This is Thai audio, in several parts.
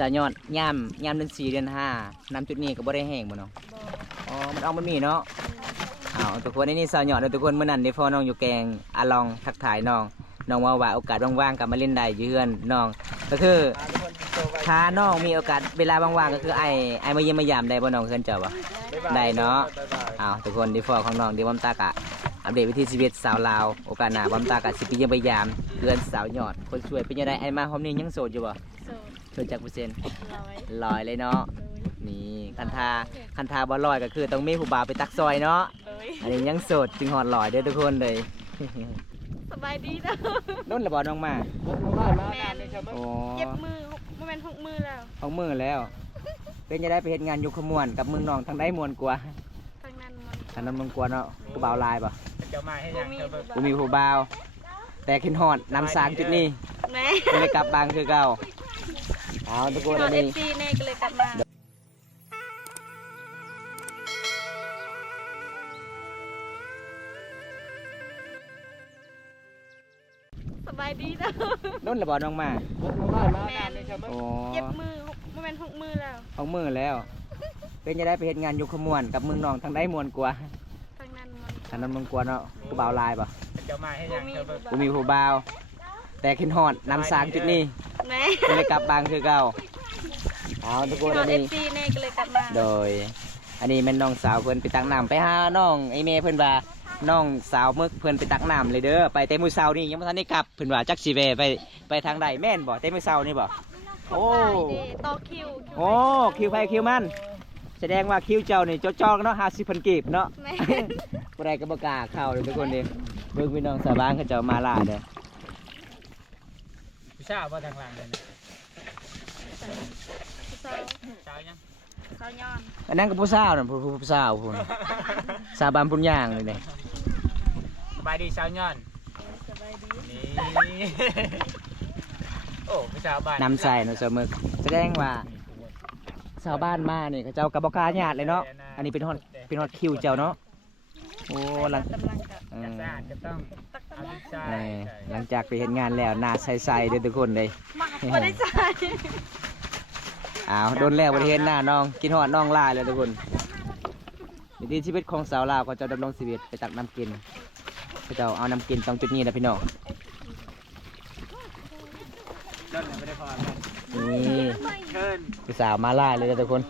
สายยอดย่ำเดือน4 เดือน 5น้ำจุดนี้ก็บ่ได้แห้งบ่เนาะอ๋อมันเอามันมีเนาะทุกคนนี่สาวยอดทุกคนเมื่อนั้นได้พอน้องอยู่แกงอาลองทักทายน้องว่าโอกาสว่างๆกลับมาเล่นได้อยู่เฮือนน้องก็คือถ้าน้องมีโอกาสเวลาว่างๆก็คือไอ้มาเยี่ยมมายามได้บ่น้องเฮือนเจ้าบ่ได้เนาะทุกคนดีฟอของน้องดีบอมตากะอัปเดตวิถีชีวิตสาวลาวโอกาสหน้าบอมตากะสิไปเยี่ยมไปยามเฮือนสาวยอดคนสวยเป็นยังไงไอ้มาพร้อมนี้ยังโสดอยู่บ่โสดจากเปอร์เซ็นต์ลอยเลยเนาะนี่คันทาบ่ลอยก็คือต้องมีผู้บ่าวไปตักซอยเนาะอันนี้ยังโสดจึงหอดลอยเด้อทุกคนเลยสบายดีเด้อนุ่นระบอน้องมาแมนโอ้เจ็บมือบ่แม่น6 มือแล้ว6 มือแล้วเป็นจะได้ไปเฮ็ดงานอยู่ขมวนกับเมืองน้องทางได้มวนกว่าทางนั้นมันกว่าเนาะผู้บ่าวลายป่ะเจ้ามาให้ยังกูมีผู้บ่าวแต่ขึ้นฮอดนำสางจุดนี้แม่เลยกลับบางคือเก่าทุกคนอันนี้แน่ก็เลยกลับมาสบายดีเด้อนุ่นระบอน้องมาแมนโอ้เจ็บมือบ่แม่น6 มือแล้ว6 มือแล้วเป็นจะได้ไปเฮ็ดงานอยู่ขมวนกับเมืองน้องทางได้มวนกว่าทางนั้นมันกว่าเนาะผู้บ่าวลายป่ะเจ้ามาให้ยังกูมีผู้บ่าวแต่ขึ้นฮอดนำสางจุดนี้แม่เลยกลับบางคือเก่าทุกคนอันนี้แน่ก็เลยกลับมาโดยอันนี้แม่น้องสาวเพิ่นไปตักน้ำไปหาน้องไอเมย์เพิ่นว่าน้องสาวมึกเพิ่นไปตักน้ำเลยเด้อไปเต็มมือเสานี่ยังไม่ทันได้กลับเพิ่นว่าจักสิเวไปทางใดแม่นบ่เต็มมือเสานี่บ่โอ้ต่อคิวโอ้คิวไปคิวมันแสดงว่าคิวเจ้านี่จองเนาะ50,000 กีบเนาะบ่ได้ก็บ่กล้าเข้าเลยทุกคนเด้เบิ่งพี่น้องสาวบ้านเขาเจ้ามาล่าเด้อผู้ชายว่าทางหลังเลยสาวยังสาวยอนอันนั้นก็ผู้สาวนั่นผู้สาวพุ่นสาวบ้านพุ่นย่างเลยนี่สบายดีสาวยอนสบายดีนี่โอ้ผู้ชายบ้านนำใส่เนาะเสมอแสดงว่าชาวบ้านมาเนี่ยเขาเจ้ากระบอกกาญาติเลยเนาะอันนี้เป็นฮอดคิวเจ้าเนาะโอ้หลังหลังจากไปเห็นงานแล้วหน้าใสๆเด้อทุกคนเลยไม่ได้ใส่โดนแล้วประเทศหน้าน้องกินฮอดน้องลายเลยทุกคนวิถีชีวิตของสาวลาวเขาจะดำรงชีวิตไปตักน้ำกินเขาจะเอาน้ำกินตรงจุดนี้นะพี่น้องนี่คือสาวมาล่าเลยทุกคน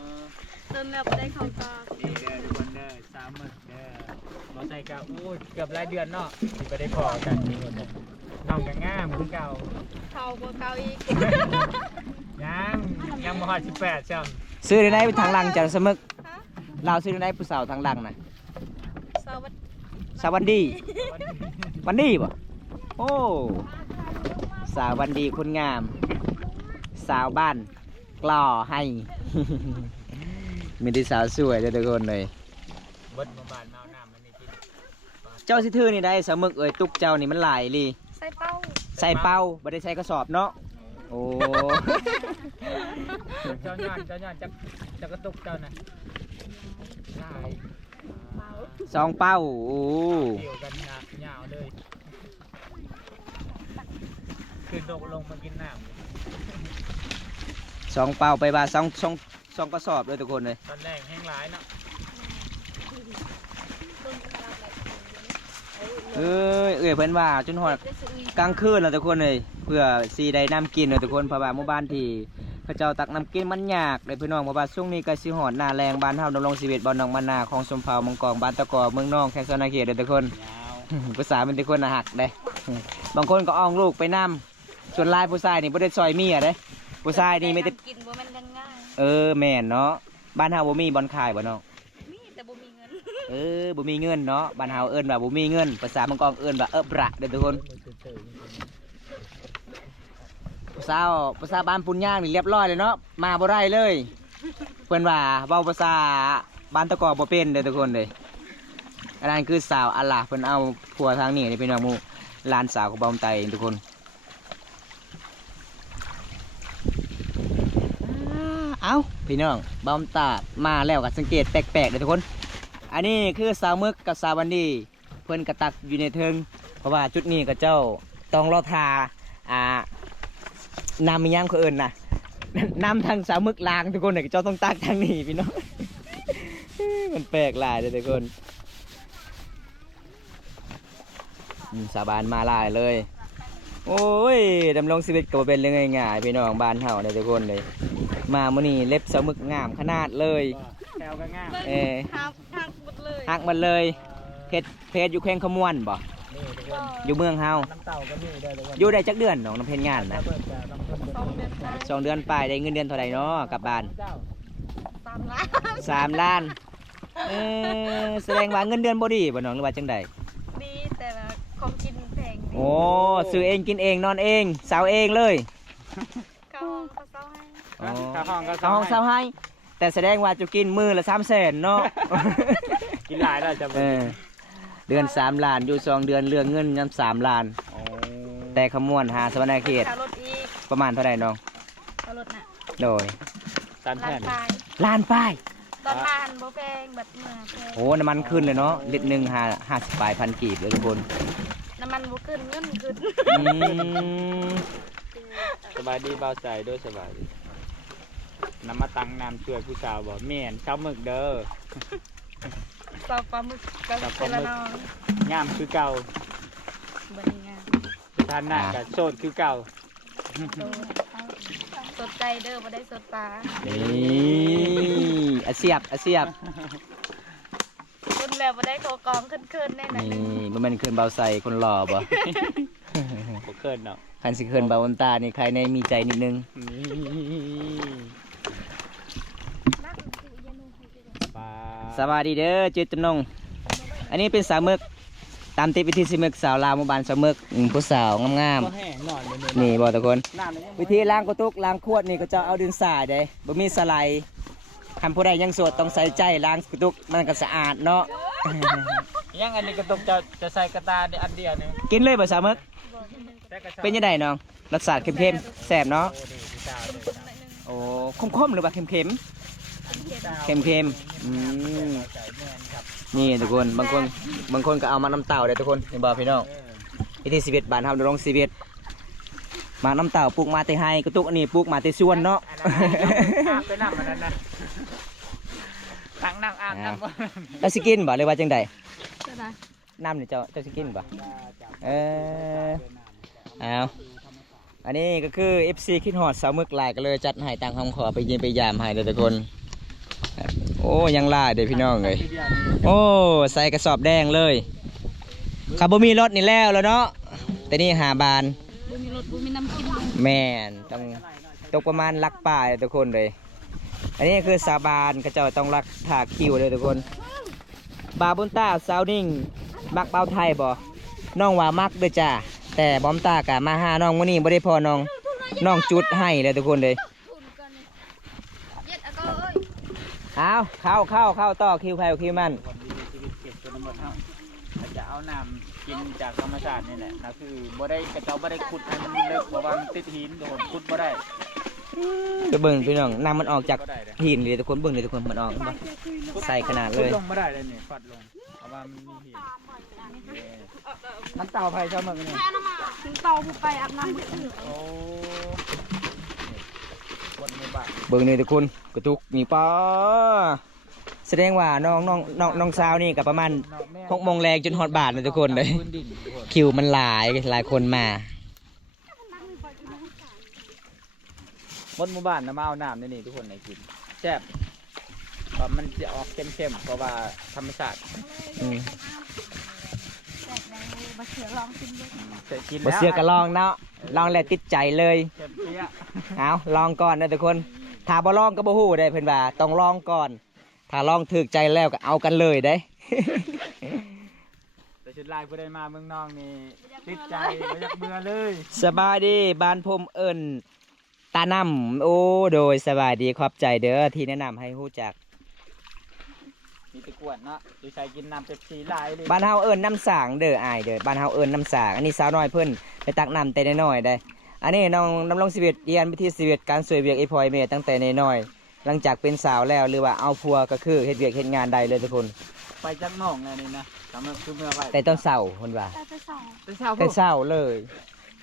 เดินแล้วไปได้ของกาดีเด้อทุกคนเด้อ3 มื้อเด้อเราใส่กะเกือบรายเดือนเนาะที่ไปได้พอกันทุกคนน้องก็งามคือเก่าเท่ากว่าเก่าอีกยังบ่ฮอด18ใช่มั้ยซื้อได้ทางหลังจากสมึกเราซื้อได้ผู้สาวทางหลังน่ะสวัสดีวันดีป่ะโอ้สาววันดีคนงามสาวบ้านกล่อให้มีที่สาวสวยทุกคนเลยเจ้าสิทื่อนี่ได้สมึกตุกเจ้านี่มันหลายลีใส่เป้าบ่ได้ใส่กระสอบเนาะโอ้เจ้าย่อนจะกระตุกเจ้าน่ะ2 เป้าโอ้เกี่ยวกันยาวเลยขึ้นลงมากินน้ำ2 เป้าไปว่า2 กระสอบเลยทุกคนเลยตอนแรกแห้งหลายเนาะเพื่อนว่าจนหอดกลางคืนแล้วทุกคนเลยเพื่อสีได้น้ำกินเลยทุกคนเพราะว่าหมู่บ้านที่เขาเจ้าตักน้ำกินมันยากเลยพี่น้องหมู่บ้านช่วงนี้ก็สิหอดหน้าแรงบ้านเฮาดำรงชีวิตบ้านนองบ้านนาของชมเผ่ามังกรบ้านตะกอเมืองน้องแคนซอนาเขตเลยทุกคนภาษาเป็นทุกคนหักเลยบางคนก็อ้องลูกไปน้ำส่วนลายผู้ชายนี่บ่ได้ซอยเมียเลยผู้ชายนี่ไม่ได้กินบ่แม่นง่ายแม่นเนาะบ้านเฮาบ่มีบ่อนขายบ่น้องแต่บ่มีเงินบ่มีเงินเนาะบ้านเฮาเอิ้นว่าบ่มีเงินภาษามังกรเอิ้นว่าประเด้อทุกคนภาษาบ้านปุ่นย่างนี่เรียบร้อยเลยเนาะมาบ่ได้เลยเพิ่นว่าเว้าภาษาบ้านตะกอบ่เป็นเด้อทุกคนเลยอันนั้นคือสาวอัลล่ะเพิ่นเอาผัวทางนี้นี่เป็นหมู่หลานสาวของบ่าวไตทุกคนเอาพี่น้องบ่าวตามาแล้วก็สังเกตแปลกๆเด้อทุกคนอันนี้คือสาวมึกกับสาววันดีเพิ่นกระตักอยู่ในเทิงเพราะว่าจุดนี้กับเจ้าต้องรอทาน้ำมีย่างเขาเอิญนะ น้ำทางสาวมึกลางทุกคนเนี่ยเจ้าต้องตักทางนี้พี่น้อง มันแปลกหลายเลยทุกคนสาบานมาหลายเลยโอ้ยดำรงชีวิตก็บ่เป็นเรื่องง่ายๆพี่น้องบ้านเฮาเนี่ยทุกคนเลยมามื้อนี้เล็บสาวมึกงามขนาดเลย แถวก็ง่าย หักหมดเลย ฮักมันเลยเพชรอยู่แข้งขมวนบ่ นี่ทุกคน อยู่เมืองเฮา น้ำเต่าก็มีได้ทุกคน อยู่ได้จักเดือนน้องน้ำเพชรงานนะ เปิดแต่น้ำเพิ่ม 2 เดือนไป 2 เดือนปลายได้เงินเดือนเท่าไหร่เนาะกลับบ้าน เจ้า 3 ล้าน 3 ล้านแสดงว่าเงินเดือนบ่ดีบ่น้องหรือว่าจังใด ดีแต่ละของกินแพงดี โอ้ซื้อเองกินเองนอนเองสาวเองเลย เข้าห้องเขาเศร้าให้ อ๋อ ข้าวห้องก็ เข้าห้องสาวให้ แต่แสดงว่าจะกินมื้อละ300,000เนาะ กินหลายแล้วจะ เดือน3 ล้านอยู่2 เดือนเรื่องเงินยำ3 ล้าน โอ้ แต่ขมวนหาสวรรณเขต ค่ารถอีก ประมาณเท่าไหร่น้อง ค่ารถน่ะ โดย ตามแผ ล้าน น ปลาย ล้านป้าย ตอนมาหันบ่แพงบัดเมื่อแพง โอ้น้ำมันขึ้นเลยเนาะลิตรหนึ่ง50 ปลายพันกีบเลยทุกคน น้ำมันบ่ขึ้นเงินขึ้น อืม สบายดีเบาใจด้วยสบายดีน้ำมาตังน้ำช่วยผู้สาวบอกแม่นเช้าหมึกเด้อ สอบปลาหมึกกับ สอบ เซ ปลาหมึ ลาก นอง งามคือเก่า บัดนี้งาม ทานหน้ากับโซดคือเก่า สดใจเด้อบ่ได้สดตา นี่อาเสียบ ขึ้นแล้วบ่ได้โทรกองขึ้นๆแน่นอน นี่มันเป็นคืนเบาใส่คนหล่อบ่ บ่เกินเนาะ คันสิคืนเบาวันตานี่ใครในมีใจนิดนึง นี่ปลา สวัสดีเด้อจิตนงอันนี้เป็นสาวมึกตามติดวิธีสิมึกสาวลาวหมู่บ้านสาวมึกผู้สาวงาม ก็แห้งหน่อยเลย ๆนี่บ่ทุกคน น้ำนี่ยัง วิธีล้างกระตุกล้างขวดนี่ก็จะเอาดินสาเด้บ่มีสไลด์คันผู้ใดยังโสดต้องใส่ใจล้างกระตุกมันก็สะอาดเนาะ ยังอันนี้กระตุกจะใส่กระตาอันเดียวนึง กินเลยบ่สาวมึก แต่กระชา เป็นยังไงน้องรสชาติเค็มๆแซ่บเนาะ โอ้ดีผู้สาวเลย โอ้คมๆหรือว่าเค็มๆเค็มๆใจแม่นครับ นี่ทุกคนบางคนก็เอามาน้ำเต่าเด้อทุกคนนี่บ่พี่น้องวิธีชีวิตบ้านเฮาดำรงชีวิตมาน้ำเต่าปลูกมาแต่ให้กระตุกอันนี้ปลูกมาแต่สวนเนาะ อาบไปน้ำมันนั้นนะตั้งน้ำอาบน้ำ แล้วสิกินบ่หรือว่าจังใด ใช่ไหม น้ำนี่เจ้าสิกินบ่เอาอันนี้ก็คือ FC คิดฮอดสาวมึกหลายก็เลยจัดให้ตามคำขอไปเยี่ยมไปยามให้เด้อทุกคนโอ้ยังหลายเด้อพี่น้องเอ้ยโอ้ใส่กระสอบแดงเลยขับบ่มีรถนี่แล้วเนาะแต่นี่หาบาน บุมีรถบุมีน้ำกิน แม่นต้องตกประมาณลักป่ายทุกคนเลย อันนี้คือสาบานกระเจ้าต้องรักถากคิวเลยทุกคน บาบุญตาสาวนิ่งมักเบาไทยบ่น้องว่ามักเด้อจ้าแต่บอมตากะมาหาน้องมื้อนี้บ่ได้พอน้องจุดให้เลยทุกคนเลย เย็ดอะก็เอ้ย เอาเข้าต่อคิวใครคิวมัน คนดีชีวิตเก็บจนหมดเท่าจะเอาน้ำกินจากธรรมชาตินี่แหละนะคือบ่ได้กระเจ้าบ่ได้ขุดให้มันเลิกเพราะว่ามันติดหินโดนขุดบ่ได้ ไปเบิ่งพี่น้องน้ำมันออกจาก บ่ได้เลย หินเลยทุกคนเบิ่งเลยทุกคนมันออกบ่ใส่ขนาดเล ขุด ย ลงบ่ได้เลยนี่ฟัดลงเพราะว่ามันมีหินมันเต่าไผ่ชาวเมืองนี่ ถึงเตาผู้ไปอาบน้ำมืออื่น โอ้คนในบ้าน เบิ่งนี่ทุกคนกระตุกนี่ป้าแสดงว่าน้องสาวนี่ก็ประมาณ6 โมงแรงจนฮอดบาทเลยทุกคนเลย พื้นดินทุกคน คิวมันหลายคนมา บนหมู่บ้านนะมาเอาน้ำนี่ทุกคนในกินแซ่บเพราะมันจะออกเข้มๆเพราะว่าธรรมชาติ อืม แต่ในบะเขือลองกินด้วย เคยกิน บ่ แล้ว เชื่อก็ลองเนาะลองแล้วติดใจเลย เข้มเปี้ย เอาลองก่อนนะทุกคนถ้าบ่ลองก็บ่ฮู้ได้เพิ่นว่าต้องลองก่อน ถ้าลองถูกใจแล้วก็เอากันเลยได้ แต่ชุดลายผู้ใดมาเมืองนองนี่ติดใจไม่อยากเบื่อเลย สบายดีบ้านผมเอิ้นตาน้ำโอ้โดยสบายดีขอบใจเด้อที่แนะนำให้ฮู้จัก มีตะกรวดเนาะดูใช้กินน้ำเป็ปซี่ลายเลย บ้านเฮาเอิ้นน้ำสางเด้ออ้ายเด้อบ้านเฮาเอิ้นน้ำสางอันนี้สาวน้อยเพิ่นไปตักน้ำแต่น้อยๆได้ อันนี้น้องดำรงชีวิตเรียนวิธีชีวิตการช่วยเวียกไอ้พลอยเมตั้งแต่น้อยๆหลังจากเป็นสาวแล้วหรือว่าเอาผัวก็คือเฮ็ดเวียกเฮ็ดงานได้เลยทุกคน ไปจักหน่องเลยนี่นะทำมันคือเมื่อไหร่ แต่ต้นเสาเพิ่นว่า แต่จะสอง แต่เช้า แต่เช้าเลย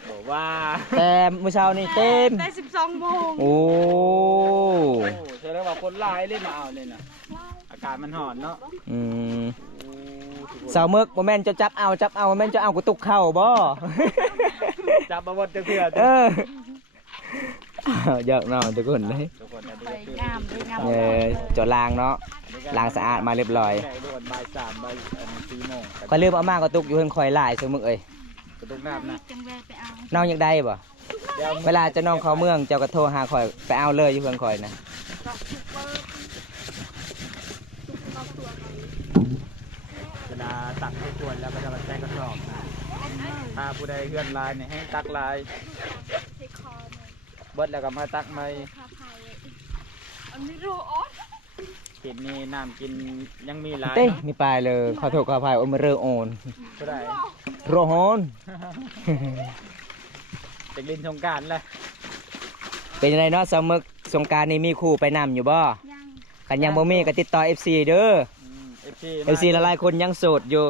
บอกว่า แต่มื้อเช้านี่เต็ม ได้12 โมง โอ้ โอ้แสดงว่าคนหลายเลยมาเอาเลยนะอากาศมันร้อนเนาะ อืม โอ้ทุกคน สาวมึกบ่แม่นจะจับเอาบ่แม่นจะเอากระตุกเข้าบ่ จับมาหมดจะเพื่อ เออเยอะเนาะทุกคนเลย ทุกคนอัน ไป นี้ งามด้วยงาม เออจดล้างเนาะล้างสะอาดมาเรียบร้อย ได้ด่วนบ่าย3บ่าย4 โมง ก็ลืมเอามากระตุกอยู่เพิ่นคอยหลายสาวมึกเอ้ย กระตุกน้ำนะ จังเลยไปเอา น้องอยากได้บ่ เดี๋ยว เวลาจะน้องเข้าเมืองเจ้าก็โทรหาคอยไปเอาเลยอยู่เพิ่นคอยนะ เวลาตักให้ควรแล้วก็จะมาแจ้งกระสอบนะถ้าผู้ใดเฮือนลายเนี่ยให้ตักลายเบิดแล้วก็มาตักใหม่ อันนี้รู้อ๋อ กินนี่น้ำกินยังมีหลาย เต้ เนาะ มีปลายเลยขอโทษขออภัยโอนมาเรอโอน ผู้ใด โรฮอน จะลินสงกรารแหละ เป็นยังไงเนาะสาวมึกสงกรานต์นี้มีคู่ไปนำอยู่บ่ ยัง กันยังบ่มีก็ติดต่อ FC เด้อ FC หลายๆคนยังโสดอยู่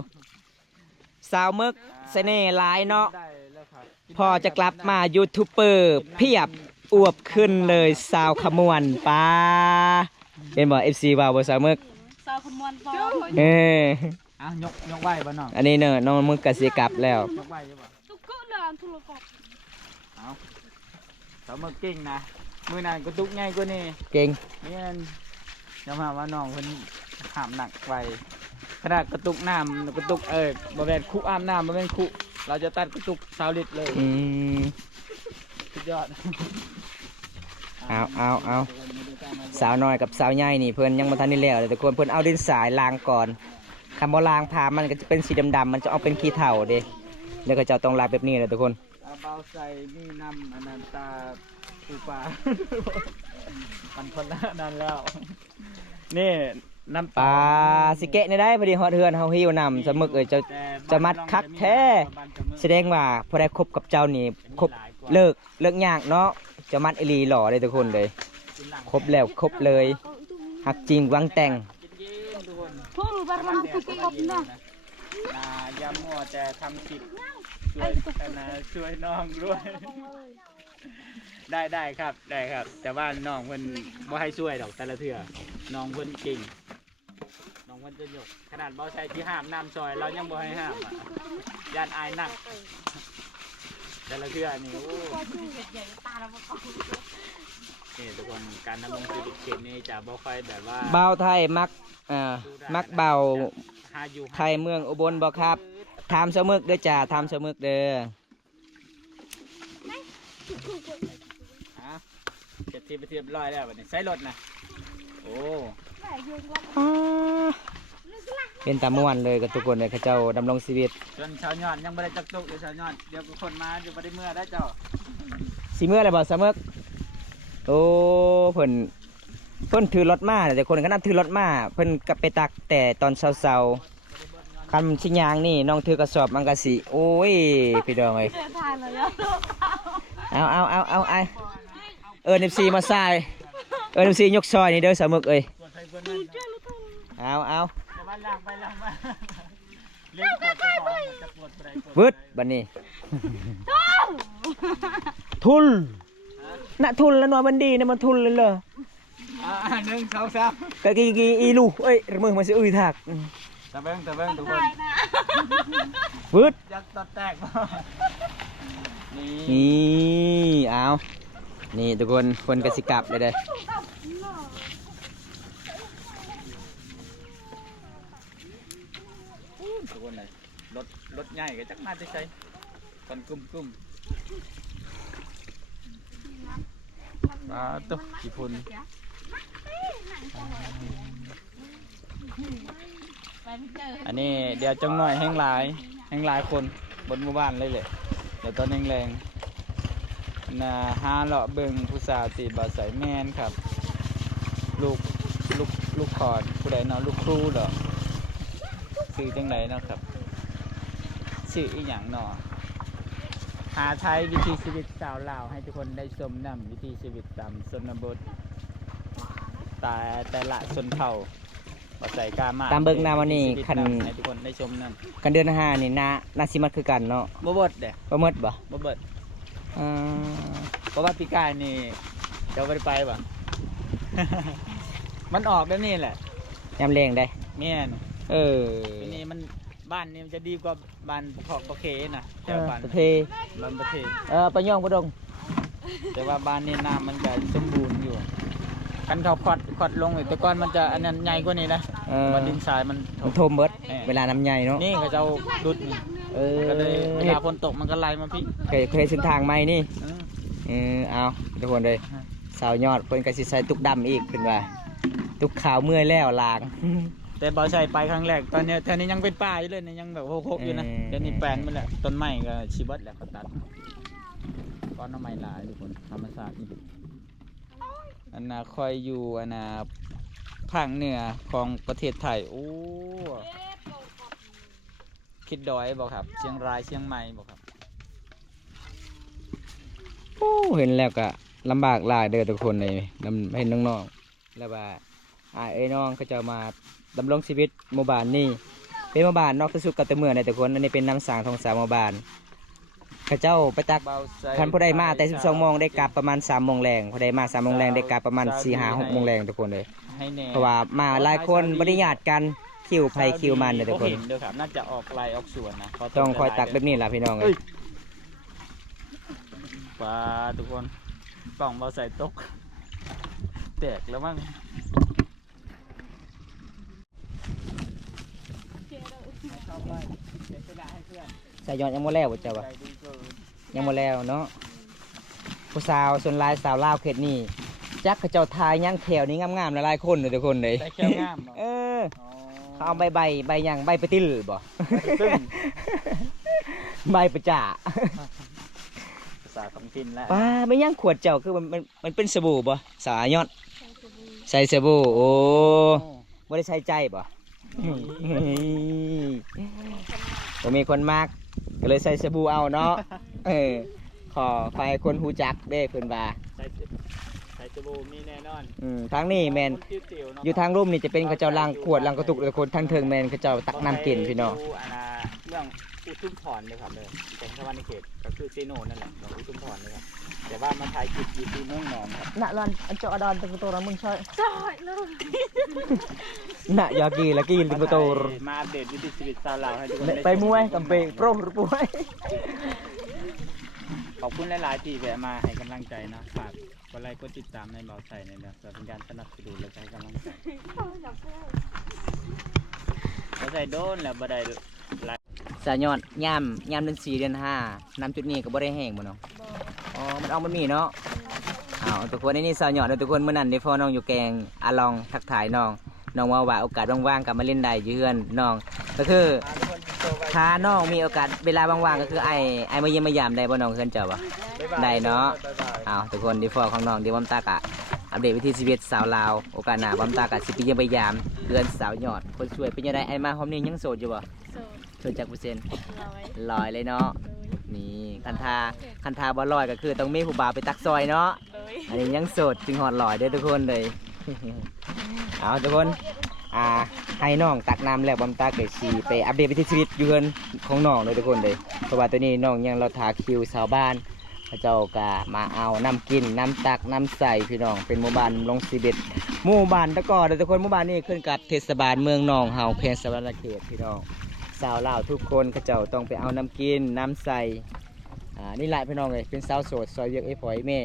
สาวมึกเสน่ห์หลายเนาะ ได้แล้วครับ พอจะกลับมายูทูบเบอร์เพียบอวบขึ้นเลยสาวขมวนป้าเป็นบ่ FC ว่าบ่สาวมึก สาวขมวนปอ เออ อ่ะยกไหวบ่น้อง อันนี้เนอะน้องมึกก็สิกลับแล้ว ยกไหวใช่ป่ะ ตุกก็เรื่องธุรกบ เอาสาวมือเก่งนะมือนั้นก็ตุกง่ายกว่านี่ เก่ง นี่มันยอมรับว่าน้องเพิ่นหามหนักไปขนาดกระตุกน้ำกระตุกบ่แม่นคุอาบน้ำบ่แม่นคุเราจะตัดกระตุก20 ลิตรเลย อืม สุดยอด เอาสาวน้อยกับสาวใหญ่นี่เพิ่นยังบ่ทันได้แล้วเลยทุกคนเพิ่นเอาดินสายล้างก่อนคำว่าล้างผ้ามันก็จะเป็นสีดำๆมันจะออกเป็นขี้เถ้าเด้แล้วก็จะต้องล้างแบบนี้เลยทุกคน เอาเบาใส่นี่น้ำอันนั้นตาปูปลา มันคนละนั่นแล้ว นี่น้ำ ปลาสิเกะนี่ได้พอดีฮอดเฮือนเฮาหิวนำสมึกเอ้ยจะมัดคักแท้แสดงว่าพอได้คบกับเจ้านี่คบเลิกยากเนาะจะมัดอีหลีหล่อเลยทุกคนเลยครบแล้วครบเลยหักจริงหวังแต่ง พูดบารมีตุกกบนะ ยามัวแต่ทำจิตช่วยน้องด้วย ได้ครับได้ครับ แต่ว่าน้องเพิ่นบ่ให้ช่วยดอกแต่ละเทื่อน้องเพิ่นเก่งน้องเพิ่นจะยกขนาดเบาใช้ที่ห้ามน้ำซอยเรายังบ่ให้ห้ามอ่ะยานอายหนักแต่ละเทื่อนี่โอ้นี่ทุกคนการดำรงชีวิตเขตนี้จะบ่ค่อยแบบว่า เบาไทยมักเบา หาอยู่ ไทยเมืองอุบลบ่ครับถามสมึกเด้อจ้าถามสมึกเด้อ เก็บที่ไปเรียบร้อยแล้วบัดนี้ใช้รถนะโอ้ เป็นตาม่วนเลยกับทุกคนเลยเขาเจ้าดำรงชีวิต ส่วนชาวยอดยังไม่ได้จักตุกเดี๋ยวชาวยอดเดี๋ยวคนมาเดี๋ยวไม่ได้เมื่อได้เจ้า สิเมื่อไรบ่สมึกโอ้เพิ่นถือรถมาแต่คนก็นับถือรถมาเพิ่นกลับไปตักแต่ตอนเช้าๆคำชิยางนี่น้องถือกระสอบมังกะสีโอ้ยพี่ดองเอ้ย เจอทานเลยแล้ว เอาไอFC มาใส่FC ยกซอยนี่เด้อสมึกเอ้ย ส่วนใครคนนั้นนะ เอา จะมาล่างไปล่างมาเล่นปวดจะพอจะปวดไป วืดบัดนี้ทุนน่ะทุนแล้วหน่อยมันดีนะมันทุนเลยเหรอ 1 2 3 กะกีอีลูเอ้ยมือมันสิอื้อถัก ตะเบิ้งทุกคน วืด ยักษ์ตัดแตกนี่ นี่เอานี่ทุกคนคนกสิกลับเลยเด้อ ทุกคนเลยรถใหญ่ก็จักมาที่ใช้คนกุ้มตุ๊กกี่พุ่น อันนี้เดี๋ยวจังหน่อยแห้งหลายคนบนหมู่บ้านเลยแหละเดี๋ยวตอนแรงๆนะหาเลาะเบิ่งผู้สาวตีบ่อใส่แม่นครับ ลูกคอนผู้ใดเนาะลูกครูเหรอซื้อจังไหนเนาะครับซื้ออีหยังเนาะหาไทยวิถีชีวิตสาวลาวให้ทุกคนได้ชมนำวิถีชีวิตตามชนบทแต่ละชนเผ่าบ่ใส่กามา ตามเบิ่งหน้าวันนี้คัน ให้ทุกคนได้ชมนำ กันเดือน5นี่นาสิมัดคือกันเนาะ บ่เบิดเด้ บ่หมดบ่ บ่เบิด อ่า เพราะว่าปีกายนี่เจ้าบ่ได้ไปบ่ มันออกแบบนี้แหละ ยามแรงได้ แม่น เออ ปีนี้มันบ้านนี่มันจะดีกว่าบ้านปกครองประเคนะแต่ เออ บ้าน ประเท บ้านประเทศ ปะย่องปะดง แต่ว่าบ้านนี่น้ำมันก็สมบูรณ์อยู่กันเขาขอดลงอีกแต่ก่อนมันจะอันนั้นใหญ่กว่านี้นะ เออ มันดินทรายมัน มันทมเบิดเวลาน้ำใหญ่เนาะ นี่เขาจะเอาดุดนี่ เออ ก็เลยเวลาฝนตกมันก็ไหลมาพี่ เคยเส้นทางใหม่นี่ อืม เอาทุกคนเลย ฮะ สาวยอดเพิ่นก็สิใส่ตุกดำอีกเพิ่นว่าตุกขาวเมื่อยแล้วลาง แต่บ่าวชัยไปครั้งแรกตอนเนี้ยแถวนี้ยังเป็นป่าอยู่เลยเนี่ยยังแบบโคกๆอยู่นะ เออ เดี๋ยวนี้แปลงมันแหละต้นไม้ก็ชีบัดแหละเขาตัดก้อนน้ำไม้หลายทุกคนธรรมชาตินี่อันน่ะคอยอยู่อันน่ะภาคเหนือของประเทศไทยโอ้คิดดอยบอกครับ เชียงรายเชียงใหม่บอกครับ โอ้เห็นแล้วก็ลำบากหลายเด้อทุกคนเลยเห็นน้องๆแล้วว่าเอ้ยน้องเขาจะมาดำรงชีวิตหมู่บ้านนี่เป็นหมู่บ้านนอกที่สุดกับแต่เมืองในทุกคนอันนี้เป็นน้ำสางทองสามหมู่บ้านเขาเจ้าไปตัก คันผู้ใดมาแต่12 โมงได้กลับประมาณ3 โมงแรงผู้ใดมา3 โมงแรงได้กลับประมาณ4 5 6 โมงแรงทุกคนเลย ให้แน่ เพราะว่ามาหลายคนบริญาตกันคิวไผคิวมันเลยทุกคน เห็นเด้อครับน่าจะออกลายออกสวนนะขโทษ ต้องคอยตัก ห แบ ลา บนี้ล่ะพี่น้อง ๆ เอ้ย ว้าทุกคนกล่องเบาใส่ตกแตกแล้วมั้ง สายยอดยังบ่แล้วบ่เจ้าวะยังบ่แล้วเนาะผู้สาวส่วนหลายสาวลาวเขตนี้จักเขาเจ้าทายย่างแถวนี้งามๆหลายๆคนเลยทุกคนเลย ใส่แก้วงามเหรอ เออ อ๋อ เขาเอาใบหยังใบปะติลบ่ ซึ่ง ใบประจ่า ภาษาท้องถิ่นแล้ว ป้าไม่ย่างขวดเจ้าคือมันเป็นสบู่บ่สายยอดใส่สบู่โอ้บ่ได้ใส่ใจบ่ผมมีคนมากก็เลยใส่สบู่เอาเนาะเออขอไฟคนหูจักเด้เพิ่นว่า ใส่สบู่มีแน่นอน ทางนี้แมน ติ๋วๆเนะ อยู่ทางร่มนี่จะเป็นเขาเจ้าล้างขวดล้างกระตุกทุกคนทางเทิงแมนเขาเจ้าตักน้ำกินพี่น้อง ดูเรื่องอุทุมพรเลยครับเลยเป็นชาวบ้านในเขตก็คือซีโน่นั่นแหละของอุทุมพรเลยครับแต่ว่ามาถ่ายคลิปอยู่ที่เมืองหนองครับ น่ะรันอันเจ้าอดอนตึงโตระมึงช่วย จอยเลย น่ะยากีละกีตึงโต มาอัปเดตวิถีชีวิตชาวลาวให้ทุกคนด้ ไปมวยกำเปโปรป่วย ขอบคุณหลายๆที่แวะมาให้กำลังใจนะฝากกดไลค์กดติดตามในเบาใส่เนี่ยนะเพื่อเป็นการสนับสนุนและให้กำลังใจเบาใส่โดนแล้วบ่ได้หลาย สายยอดยามเดือน4 เดือน 5น้ำจุดนี้ก็บ่ได้แห้งบ่เนาะอ๋อมันเอามันมีเนาะทุกคนในนี้สายยอดทุกคนเมื่อนั้นได้พอน้องอยู่แกงอาลองทักทายน้องว่าโอกาสว่างๆกลับมาเล่นได้อยู่เฮือนน้องก็คือถ้าน้องมีโอกาสเวลาว่างๆก็คือไอ้มาเยี่ยมมายามได้บ่น้องเฮือนเจ้าบ่ ได้เนาะทุกคนดีฟอร์ของน้องดีบอมตากะอัปเดตวิธีชีวิตสาวลาวโอกาสหน้าบอมตากะสิไปเยี่ยมไปยามเดือนสาวยอดคนสวยเป็นยังไงไอ้มาพร้อมนี้ยังโสดอยู่บ่ โซ โสดจากเปอร์เซ็นต์ ร้อย ลอยเลยเนาะนี่คันทาบ่ลอยก็คือต้องมีผู้บ่าวไปตักซอยเนาะ เลย อันนี้ยังโสดจึงหอดลอยเด้อทุกคนเลย เอาทุกคนให้น้องตักน้ำแล้วบอมตาเกิดสีไปอัปเดตวิถีชีวิตอยู่เฮือนของน้องเลยทุกคนเลยเพราะว่าตัวนี้น้องยังรอทาคิวชาวบ้าน พระเจ้าก็มาเอาน้ำกินน้ำตักน้ำใส่พี่น้องเป็นหมู่บ้านลงสีเบ็ดหมู่บ้านตะกอเด้อทุกคนหมู่บ้านนี้ขึ้นกับเทศบาลเมืองหนองเฮาเขตสวรรณเขตพี่น้องสาวลาวทุกคนพระเจ้าต้องไปเอาน้ำกินน้ำใส่นี่แหละพี่น้องเลยเป็นสาวโสดซอยเวียกไอ้ฝอยแม่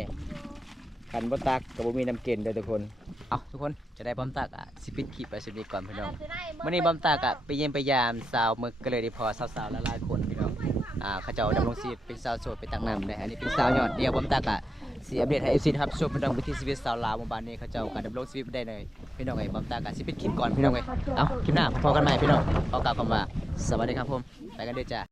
ขันบ่ตักกับบ่มีน้ำกินเด้อทุกคนเอาทุกคนจะได้บอมตักสิปิดคลิปไปสิบนี้ก่อนพี่น้องวันนี้บอมตักไปเยี่ยมไปยามสาวมึกก็เลยได้พอสาวๆหลายๆคนพี่น้องเขาเจ้าดำรงชีวิตเป็นสาวโสดไปตักน้ำเลยอันนี้เป็นสาวยอดเดียวผมตากะสีอัปเดตให้เอฟซีครับชมเป็นดองวิถีชีวิตสาวลาวหมู่บ้านนี้เขาเจ้าการดำรงชีวิตได้เลยพี่น้องไอ้ผมตากะสิเป็นคลิปก่อนพี่น้องไอ้เอาคลิปหน้าพอกันใหม่พี่น้องขอกล่าวคำว่าสวัสดีครับผมไปกันเด้อจ้า